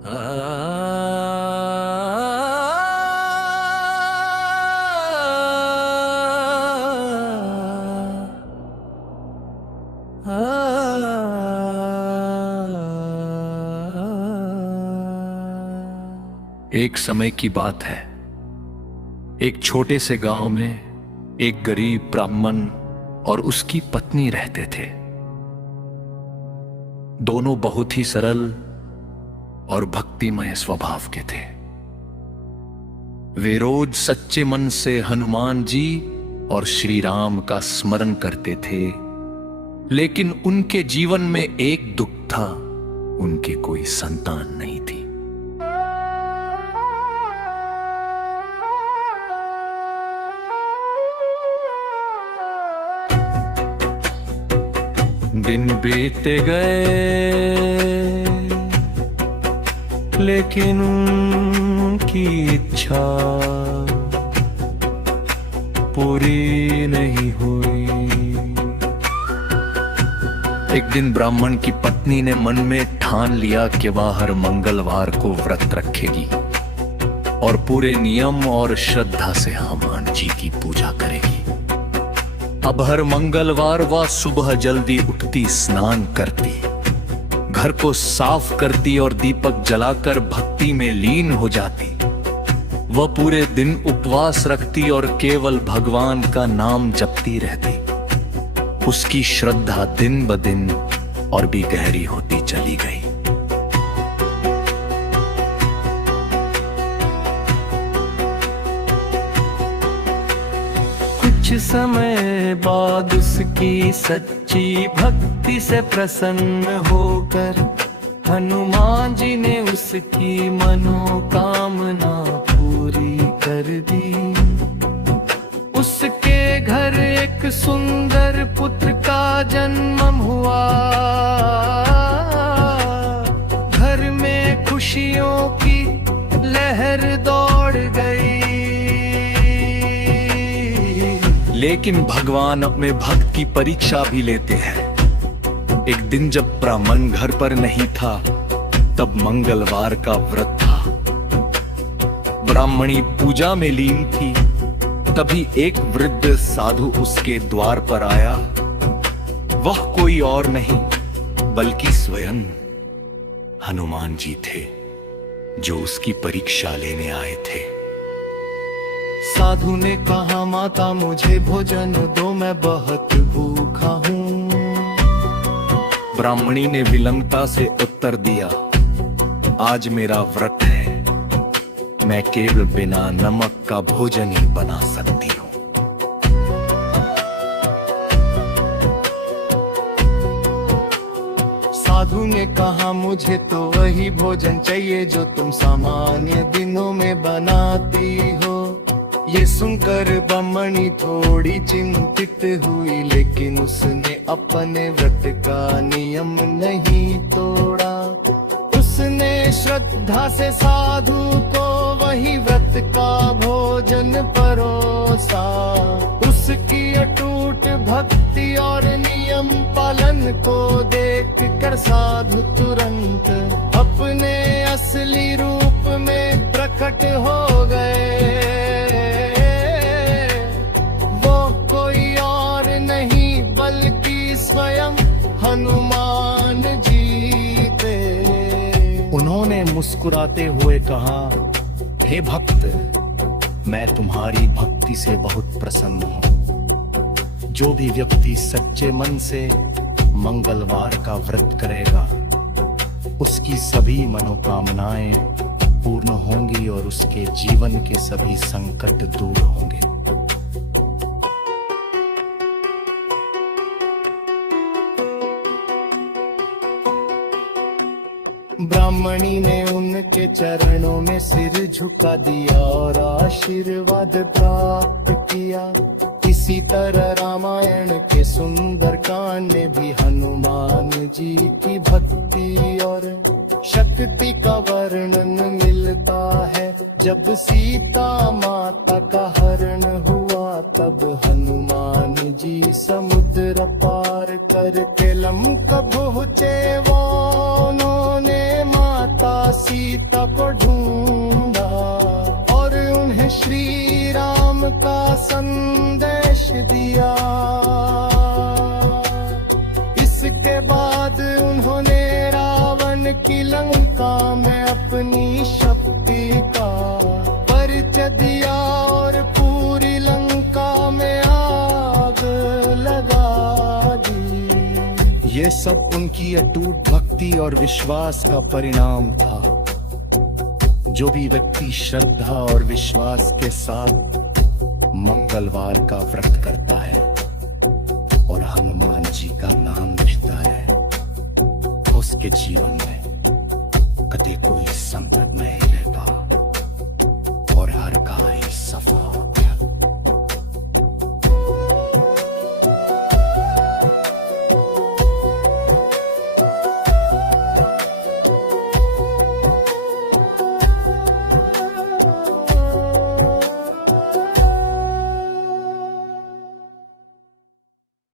एक समय की बात है। एक छोटे से गांव में एक गरीब ब्राह्मण और उसकी पत्नी रहते थे। दोनों बहुत ही सरल और भक्तिमय स्वभाव के थे। वे रोज सच्चे मन से हनुमान जी और श्री राम का स्मरण करते थे, लेकिन उनके जीवन में एक दुख था, उनकी कोई संतान नहीं थी। दिन बीते गए, लेकिन उनकी इच्छा पूरी नहीं हुई। एक दिन ब्राह्मण की पत्नी ने मन में ठान लिया कि वह हर मंगलवार को व्रत रखेगी और पूरे नियम और श्रद्धा से हनुमान जी की पूजा करेगी। अब हर मंगलवार वह सुबह जल्दी उठती, स्नान करती, घर को साफ करती और दीपक जलाकर भक्ति में लीन हो जाती। वह पूरे दिन उपवास रखती और केवल भगवान का नाम जपती रहती। उसकी श्रद्धा दिन ब दिन और भी गहरी होती चली गई। कुछ समय बाद उसकी सच्ची भक्ति से प्रसन्न होकर हनुमान जी ने उसकी मनोकामना पूरी कर दी। उसके घर एक सुंदर पुत्र का जन्म हुआ। घर में खुशियों की लहर दौड़ गई। लेकिन भगवान अपने भक्त की परीक्षा भी लेते हैं। एक दिन जब ब्राह्मण घर पर नहीं था, तब मंगलवार का व्रत था। ब्राह्मणी पूजा में लीन थी। तभी एक वृद्ध साधु उसके द्वार पर आया। वह कोई और नहीं बल्कि स्वयं हनुमान जी थे, जो उसकी परीक्षा लेने आए थे। साधु ने कहा, माता मुझे भोजन दो, मैं बहुत भूखा हूँ। ब्राह्मणी ने विलंबता से उत्तर दिया, आज मेरा व्रत है, मैं केवल बिना नमक का भोजन ही बना सकती हूँ। साधु ने कहा, मुझे तो वही भोजन चाहिए जो तुम सामान्य दिनों में बनाती हो। ये सुनकर ब्राह्मणी थोड़ी चिंतित हुई, लेकिन उसने अपने व्रत का नियम नहीं तोड़ा। उसने श्रद्धा से साधु को वही व्रत का भोजन परोसा। उसकी अटूट भक्ति और नियम पालन को देखकर साधु तुरंत अपने असली रूप में प्रकट हो गए। स्वयं हनुमान जी थे। उन्होंने मुस्कुराते हुए कहा, हे भक्त, मैं तुम्हारी भक्ति से बहुत प्रसन्न हूँ। जो भी व्यक्ति सच्चे मन से मंगलवार का व्रत करेगा, उसकी सभी मनोकामनाएं पूर्ण होंगी और उसके जीवन के सभी संकट दूर होंगे। ब्राह्मणी ने उनके चरणों में सिर झुका दिया और आशीर्वाद प्राप्त किया। इसी तरह रामायण के सुंदर कांड में भी हनुमान जी की भक्ति और शक्ति का वर्णन मिलता है। जब सीता माता का हरण हुआ, तब हनुमान जी समुद्र पार करके लंका पहुँचे। वो उन्होंने माता सीता की लंका में अपनी शक्ति का परिचय दिया और पूरी लंका में आग लगा दी। ये सब उनकी अटूट भक्ति और विश्वास का परिणाम था। जो भी व्यक्ति श्रद्धा और विश्वास के साथ मंगलवार का व्रत करता है और हनुमान जी का नाम लेता है, उसके जीवन में